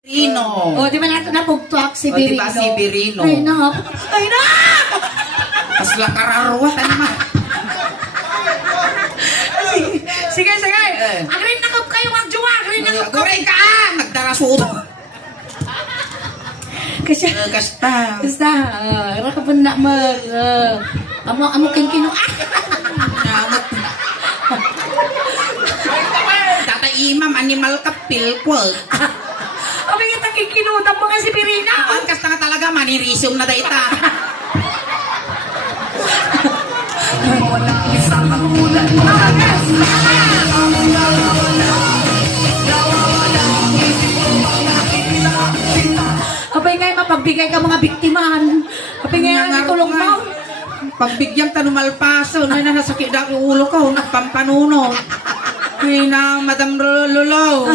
Birino. O, di ba nato napugtuak si O, di Birino? ba si Birino? Ay, na. Ay, na! Mas lakararwat, ano ma? Sige, sige. Eh. Agrin na kap kayo magjuwa. Agrin na kap Guray ka! Nagdarasuto. Kasi, Kasta. basta, rakapun na mag, amo kinkino. Nangot. Tatay imam, animal kapil ko. Abi kita kinkinutan mo nga si Birino. Ang kasta nga talaga, manirisong na data. Abay ngay mapagbigay ka mga biktiman. Abay ngay ang tulong mo. Pagbigyan ta numalpaso, na nasakit na yung ulo ko, nagpampanuno. Ay na, Madam Lolo.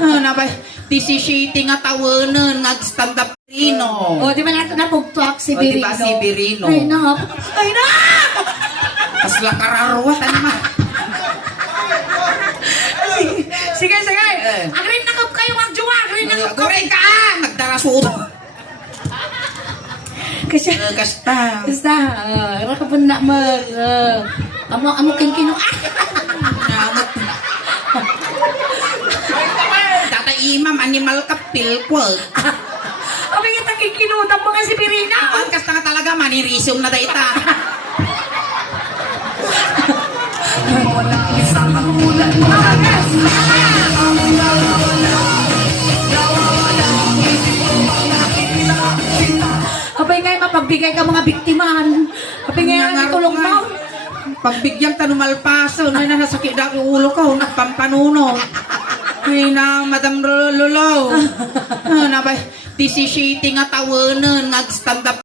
Nabay, tisisiti nga tawanan, nag-stand up Birino. O, di ba nato napugtuak si O, di Birino? ba si Birino? Ay, na. Ay, na! Mas lakararwat, ano ma? Sige, sige. Eh. Agrin na kap kayo magjuwa. Agrin na kap. Guray ka! Nagdarasuto. Kasi, Kasta. basta, rakapun na mag, amo kinkino. Nangot. Tatay imam, animal kapil ko. Abay kita kinkinutan mo nga si Birino. Ang kasta nga talaga, manirisong na data. Abay ngay mapagbigay ka mga biktiman. Abay ngay ang tulong mo. Pagbigyan ta numalpaso, na nasakit na yung ulo ko, nagpampanuno. Ay na, Madam Lolo. Nabay, tisisiti nga tawanan, nag-stand up